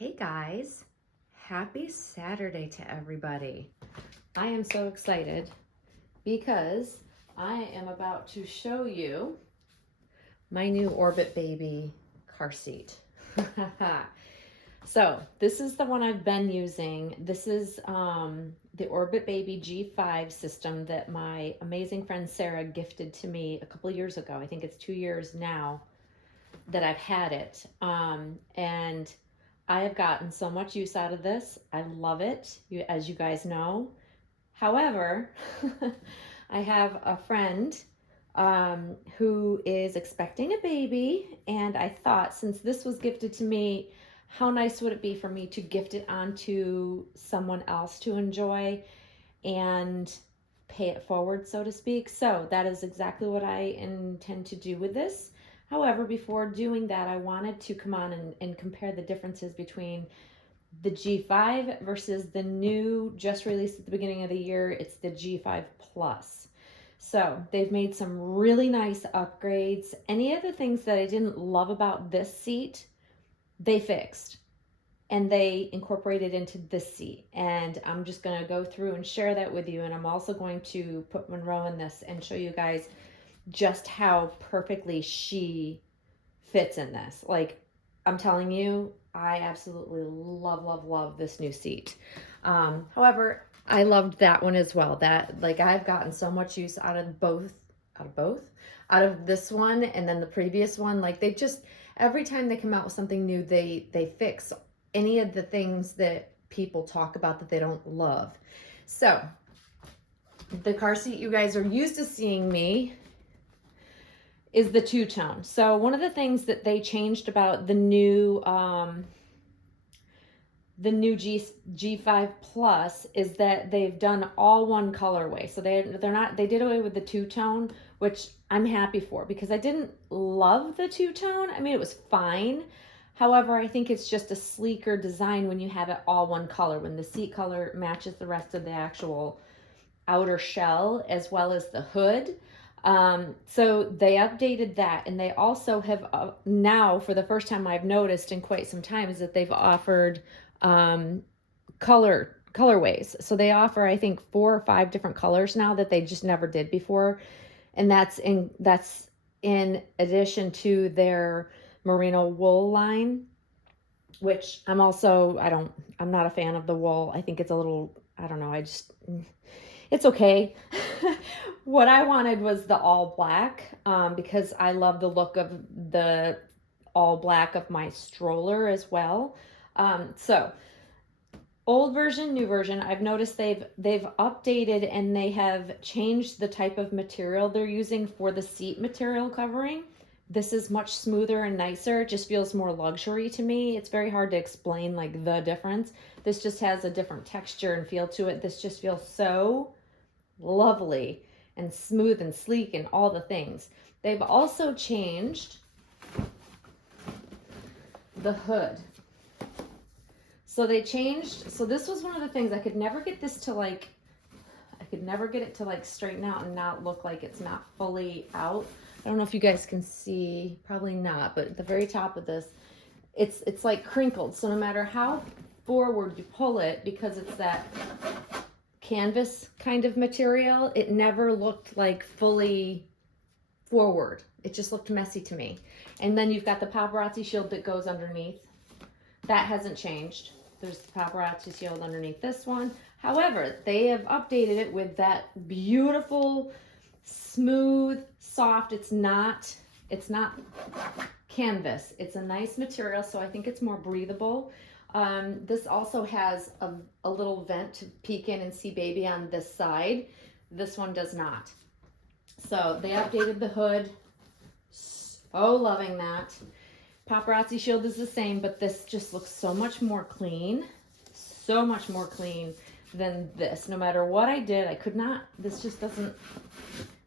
Hey guys, happy Saturday to everybody. I am so excited because I am about to show you my new Orbit Baby car seat. So this is the one I've been using. This is the Orbit Baby G5 system that my amazing friend Sarah gifted to me a couple years ago. I think it's 2 years now that I've had it. And I have gotten so much use out of this. I love it, as you guys know. However, I have a friend who is expecting a baby, and I thought since this was gifted to me, how nice would it be for me to gift it on to someone else to enjoy and pay it forward, so to speak. So that is exactly what I intend to do with this. However, before doing that, I wanted to come on and compare the differences between the G5 versus the new, just released at the beginning of the year. It's the G5 Plus. So they've made some really nice upgrades. Any of the things that I didn't love about this seat, they fixed and they incorporated into this seat. And I'm just going to go through and share that with you. And I'm also going to put Monroe in this and show you guys just how perfectly she fits in this. Like, I'm telling you, I absolutely love this new seat. However, I loved that one as well. That, like, I've gotten so much use out of this one and then the previous one. Like, they just, every time they come out with something new, they fix any of the things that people talk about that they don't love. So the car seat you guys are used to seeing me is the two-tone. So one of the things that they changed about the new G5 Plus is that they've done all one colorway. So they did away with the two-tone, which I'm happy for because I didn't love the two-tone. I mean, it was fine. However, I think it's just a sleeker design when you have it all one color, when the seat color matches the rest of the actual outer shell as well as the hood. So they updated that, and they also have now, for the first time I've noticed in quite some time, is that they've offered colorways. So they offer, I think, 4 or 5 different colors now that they just never did before, and that's in addition to their merino wool line, which I'm not a fan of the wool. I think it's a little, I don't know, it's okay. What I wanted was the all black because I love the look of the all black of my stroller as well. So old version, new version, I've noticed they've updated and they have changed the type of material they're using for the seat material covering. This is much smoother and nicer. It just feels more luxury to me. It's very hard to explain like the difference. This just has a different texture and feel to it. This just feels so lovely and smooth and sleek and all the things. They've also changed the hood. So this was one of the things I could never get it to like straighten out and not look like it's not fully out. I don't know if you guys can see, probably not, but at the very top of this, it's like crinkled. So no matter how forward you pull it, because it's that canvas kind of material, it never looked like fully forward. It just looked messy to me. And then you've got the paparazzi shield that goes underneath. That hasn't changed. There's the paparazzi shield underneath this one. However, they have updated it with that beautiful, smooth, soft, it's not canvas. It's a nice material, so I think it's more breathable. This also has a little vent to peek in and see baby on this side. This one does not. So they updated the hood. So loving that. Paparazzi shield is the same, but this just looks so much more clean than this. No matter what I did, this just doesn't,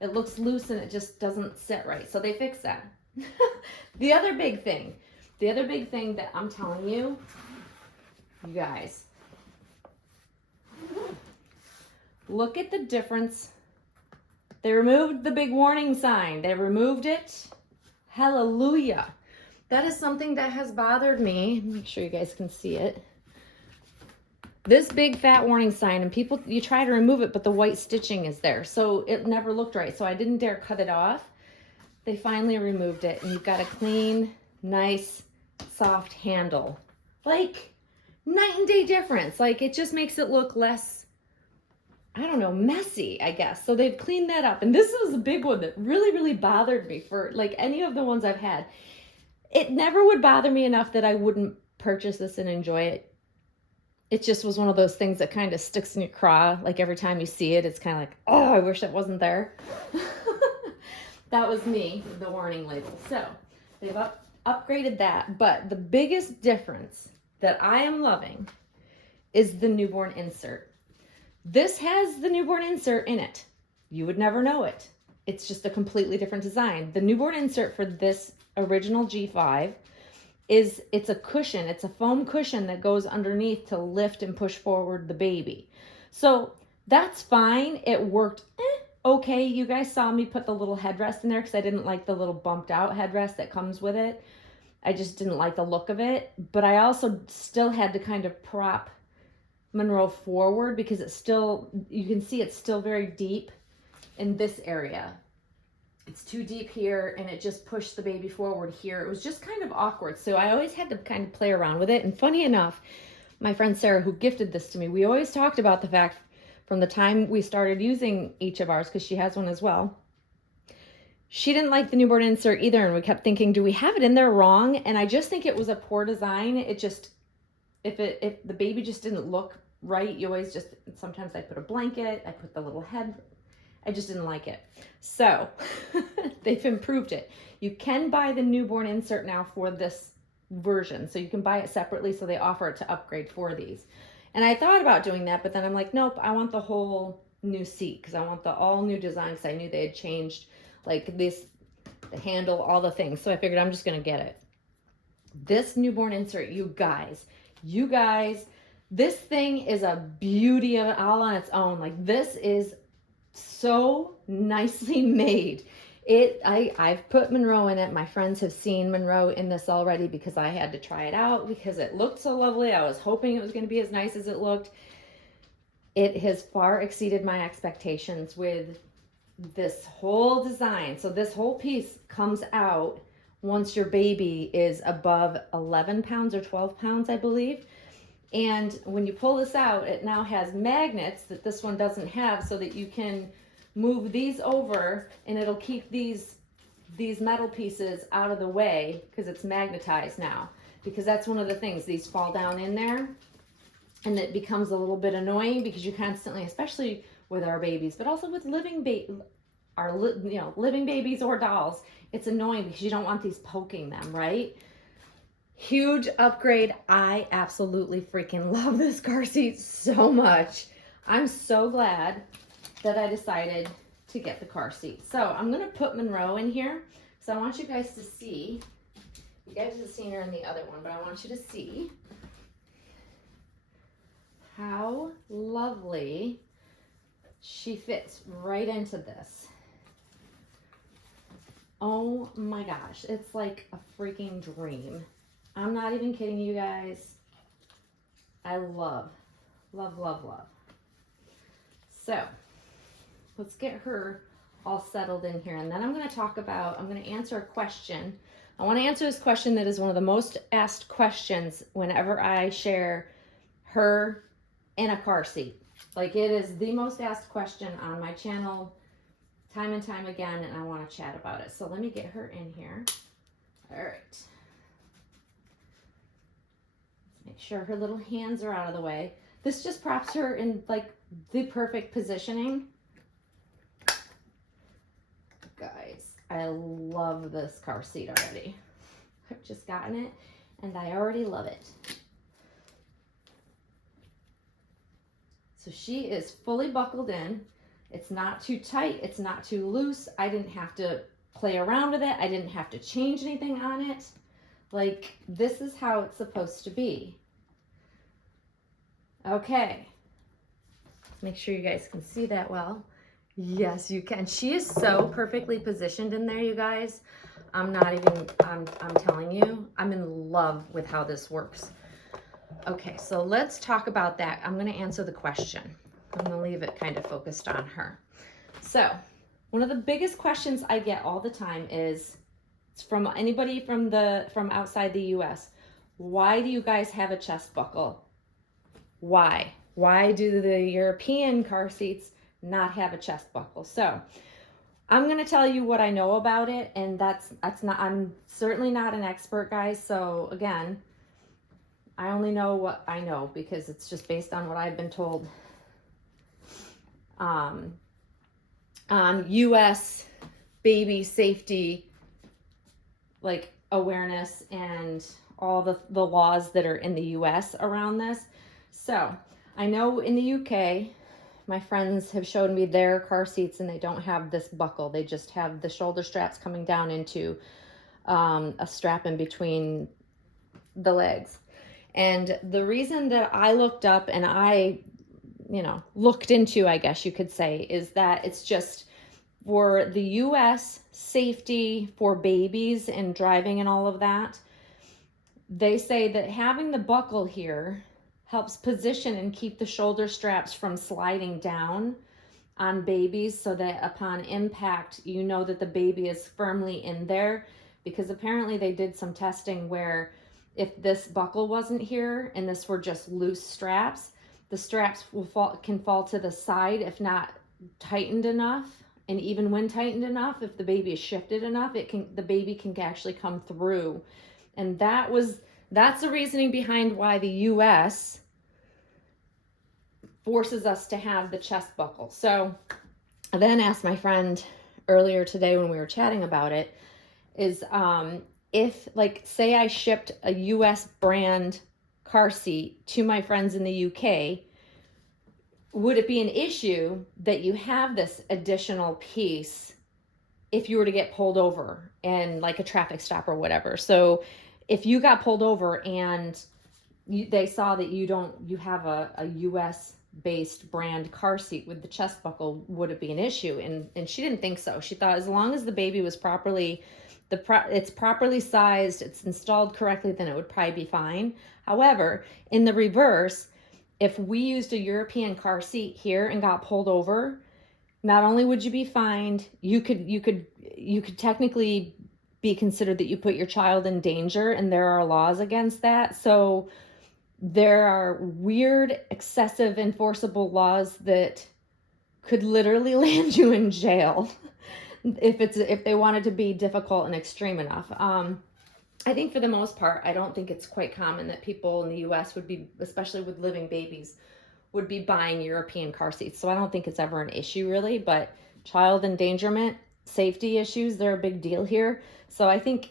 it looks loose and it just doesn't sit right. So they fixed that. The other big thing that I'm telling you, you guys, look at the difference. They removed the big warning sign. They removed it. Hallelujah. that is something that has bothered me. Make sure you guys can see it. This big fat warning sign, and people, you try to remove it, but the white stitching is there. So it never looked right. So I didn't dare cut it off. They finally removed it, and you've got a clean, nice, soft handle. Like, night and day difference. Like, it just makes it look less, I don't know, messy, I guess. So they've cleaned that up. And this was a big one that really, really bothered me for, like, any of the ones I've had. It never would bother me enough that I wouldn't purchase this and enjoy it. It just was one of those things that kind of sticks in your craw. Like every time you see it, it's kind of like, oh, I wish it wasn't there. That was me, the warning label. So they've upgraded that. But the biggest difference that I am loving is the newborn insert. This has the newborn insert in it. You would never know it. It's just a completely different design. The newborn insert for this original G5 it's a cushion. It's a foam cushion that goes underneath to lift and push forward the baby. So that's fine. It worked okay. You guys saw me put the little headrest in there because I didn't like the little bumped out headrest that comes with it. I just didn't like the look of it. But I also still had to kind of prop Monroe forward because it's still, you can see it's still very deep in this area. It's too deep here, and it just pushed the baby forward here. It was just kind of awkward. So I always had to kind of play around with it. And funny enough, my friend Sarah, who gifted this to me, we always talked about the fact from the time we started using each of ours, because she has one as well, she didn't like the newborn insert either. And we kept thinking, do we have it in there wrong? And I just think it was a poor design. It just, if the baby just didn't look right, you always just, sometimes I put a blanket, I put the little head, I just didn't like it. So they've improved it. You can buy the newborn insert now for this version. So you can buy it separately. So they offer it to upgrade for these. And I thought about doing that, but then I'm like, nope, I want the whole new seat because I want the all new design because I knew they had changed like this, the handle, all the things. So I figured I'm just going to get it. This newborn insert, you guys, this thing is a beauty of it all on its own. Like this is so nicely made. I've put Monroe in it. My friends have seen Monroe in this already because I had to try it out because it looked so lovely. I was hoping it was going to be as nice as it looked. It has far exceeded my expectations with this whole design. So this whole piece comes out once your baby is above 11 pounds or 12 pounds, I believe. And when you pull this out, it now has magnets that this one doesn't have so that you can move these over and it'll keep these metal pieces out of the way because it's magnetized now. Because that's one of the things, these fall down in there and it becomes a little bit annoying because you constantly, especially with our babies, but also with living babies or dolls, it's annoying because you don't want these poking them, right? Huge upgrade. I absolutely freaking love this car seat so much. I'm so glad that I decided to get the car seat. So I'm going to put Monroe in here because I want you guys to see. You guys have seen her in the other one, but I want you to see how lovely she fits right into this. Oh my gosh. It's like a freaking dream. I'm not even kidding you guys. I love. So let's get her all settled in here. And then I'm going to answer a question. I want to answer this question that is one of the most asked questions whenever I share her in a car seat. Like it is the most asked question on my channel time and time again, and I want to chat about it. So let me get her in here. All right. Make sure her little hands are out of the way. This just props her in like the perfect positioning. Guys, I love this car seat already. I've just gotten it and I already love it. So she is fully buckled in. It's not too tight. It's not too loose. I didn't have to play around with it. I didn't have to change anything on it. Like, this is how it's supposed to be. Okay. Make sure you guys can see that well. Yes, you can. She is so perfectly positioned in there, you guys. I'm not even, I'm telling you, I'm in love with how this works. Okay, so let's talk about that. I'm going to answer the question. I'm going to leave it kind of focused on her. So one of the biggest questions I get all the time is from anybody from outside the US. Why do you guys have a chest buckle? Why? Why do the European car seats not have a chest buckle? So I'm going to tell you what I know about it, and that's not, I'm certainly not an expert, guys. So again, I only know what I know because it's just based on what I've been told. On US baby safety, like awareness and all the laws that are in the US around this. So I know in the UK, my friends have showed me their car seats and they don't have this buckle. They just have the shoulder straps coming down into a strap in between the legs. And the reason that I looked up and I, looked into, I guess you could say, is that it's just for the US safety for babies and driving and all of that. They say that having the buckle here helps position and keep the shoulder straps from sliding down on babies so that upon impact, you know that the baby is firmly in there, because apparently they did some testing where if this buckle wasn't here and this were just loose straps, the straps can fall to the side if not tightened enough. And even when tightened enough, if the baby is shifted enough, the baby can actually come through. And that's the reasoning behind why the US forces us to have the chest buckle. So I then asked my friend earlier today when we were chatting about it, is if, like, say I shipped a US brand car seat to my friends in the UK, would it be an issue that you have this additional piece if you were to get pulled over and like a traffic stop or whatever? So if you got pulled over and they saw that you have a US based brand car seat with the chest buckle, would it be an issue? And she didn't think so. She thought as long as the baby was it's properly sized, it's installed correctly, then it would probably be fine. However, in the reverse, if we used a European car seat here and got pulled over, not only would you be fined, you could technically be considered that you put your child in danger, and there are laws against that. So there are weird, excessive, enforceable laws that could literally land you in jail if they wanted to be difficult and extreme enough. I think for the most part, I don't think it's quite common that people in the US would be, especially with living babies, would be buying European car seats. So I don't think it's ever an issue really, but child endangerment, safety issues, they're a big deal here. So I think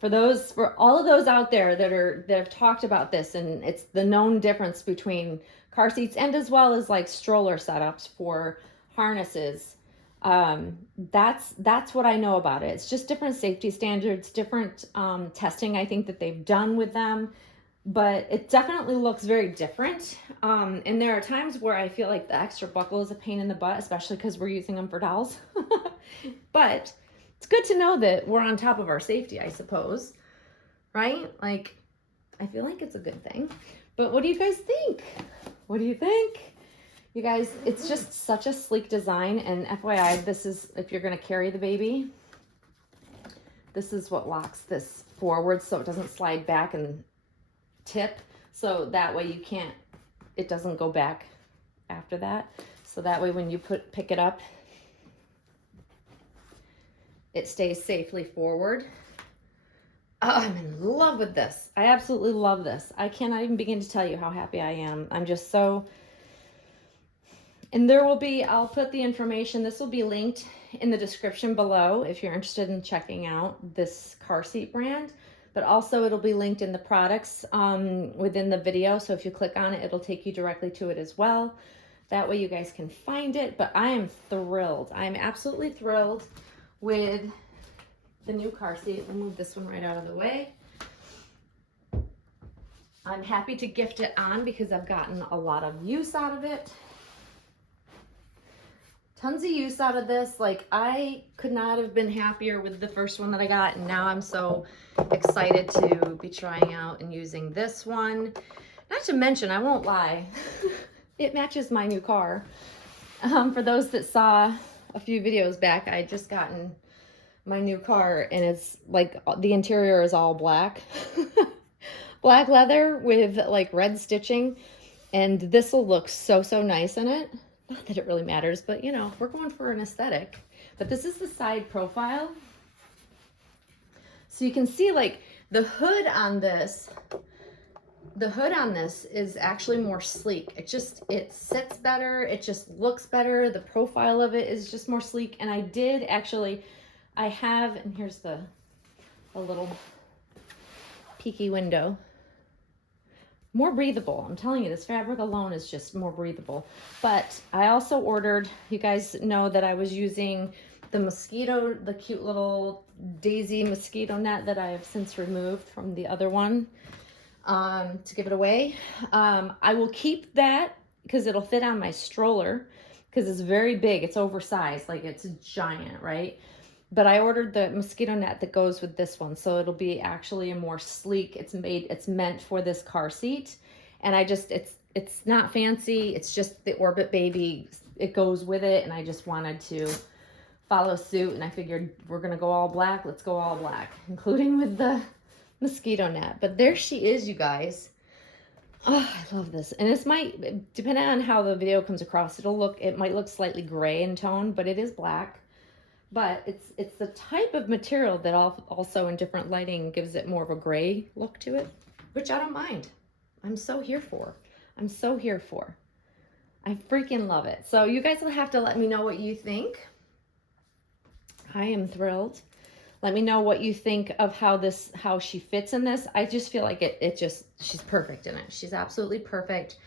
for all of those out there that have talked about this, and it's the known difference between car seats and as well as like stroller setups for harnesses. That's what I know about it. It's just different safety standards, different testing I think that they've done with them, but it definitely looks very different. And there are times where I feel like the extra buckle is a pain in the butt, especially because we're using them for dolls. But it's good to know that we're on top of our safety, I suppose, right? Like, I feel like it's a good thing. But what do you guys think? What do you think? You guys, it's just such a sleek design, and FYI, this is, if you're going to carry the baby, this is what locks this forward so it doesn't slide back and tip. So that way it doesn't go back after that. So that way when you pick it up, it stays safely forward. Oh, I'm in love with this. I absolutely love this. I cannot even begin to tell you how happy I am. I'm just so... And I'll put the information, this will be linked in the description below if you're interested in checking out this car seat brand, but also it'll be linked in the products within the video. So if you click on it, it'll take you directly to it as well. That way you guys can find it, but I am thrilled. I'm absolutely thrilled with the new car seat. We'll move this one right out of the way. I'm happy to gift it on because I've gotten a lot of use out of it. tons of use out of this. Like, I could not have been happier with the first one that I got, and now I'm so excited to be trying out and using this one. Not to mention, I won't lie, it matches my new car. For those that saw a few videos back, I just gotten my new car, and it's like the interior is all black. Black leather with like red stitching, and this will look so nice in it. Not that it really matters, but you know, we're going for an aesthetic. But this is the side profile, so you can see like the hood on this is actually more sleek. It sits better, it just looks better. The profile of it is just more sleek. And I have, and here's a little peeky window. More breathable. I'm telling you, this fabric alone is just more breathable. But I also ordered, you guys know that I was using the cute little daisy mosquito net that I have since removed from the other one to give it away. I will keep that because it'll fit on my stroller because it's very big. It's oversized, like it's giant, right? But I ordered the mosquito net that goes with this one, so it'll be actually a more sleek. It's meant for this car seat, and it's not fancy. It's just the Orbit Baby. It goes with it, and I just wanted to follow suit, and I figured we're gonna go all black. Let's go all black, including with the mosquito net. But there she is, you guys. Oh, I love this. And this might, depending on how the video comes across, it might look slightly gray in tone, but it is black. But it's the type of material that also in different lighting gives it more of a gray look to it, which I don't mind. I'm so here for. I'm so here for. I freaking love it. So you guys will have to let me know what you think. I am thrilled. Let me know what you think of how she fits in this. I just feel like she's perfect in it. She's absolutely perfect.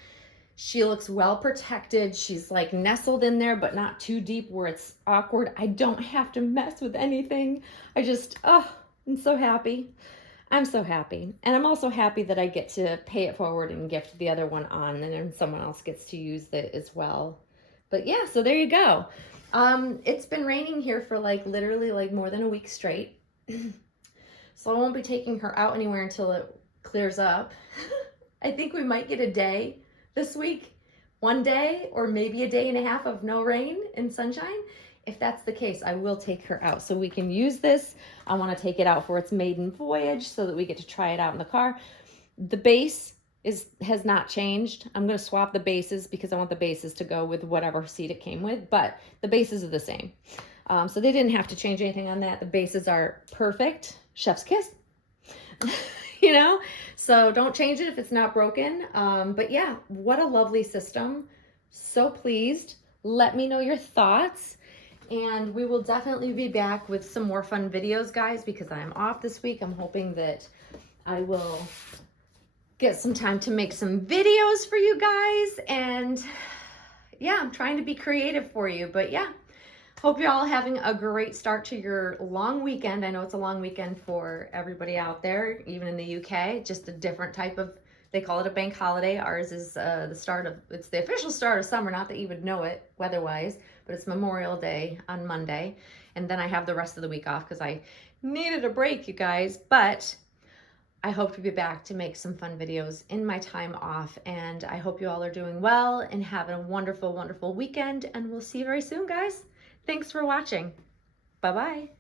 She looks well protected. She's like nestled in there, but not too deep where it's awkward. I don't have to mess with anything. I'm so happy. I'm so happy. And I'm also happy that I get to pay it forward and gift the other one on, and then someone else gets to use it as well. But yeah, so there you go. It's been raining here for like literally like more than a week straight. So I won't be taking her out anywhere until it clears up. I think we might get a day this week, one day, or maybe a day and a half of no rain and sunshine. If that's the case, I will take her out so we can use this. I want to take it out for its maiden voyage so that we get to try it out in the car. The base has not changed. I'm going to swap the bases because I want the bases to go with whatever seat it came with, but the bases are the same. So they didn't have to change anything on that. The bases are perfect. Chef's kiss. You know, so don't change it if it's not broken. But yeah, what a lovely system. So pleased. Let me know your thoughts, and we will definitely be back with some more fun videos, guys, because I'm off this week. I'm hoping that I will get some time to make some videos for you guys, and yeah, I'm trying to be creative for you. But yeah, hope you're all having a great start to your long weekend. I know it's a long weekend for everybody out there, even in the UK. Just a different type of, they call it a bank holiday. Ours is it's the official start of summer, not that you would know it weather-wise, but it's Memorial Day on Monday. And then I have the rest of the week off because I needed a break, you guys. But I hope to be back to make some fun videos in my time off. And I hope you all are doing well and having a wonderful, wonderful weekend. And we'll see you very soon, guys. Thanks for watching. Bye-bye.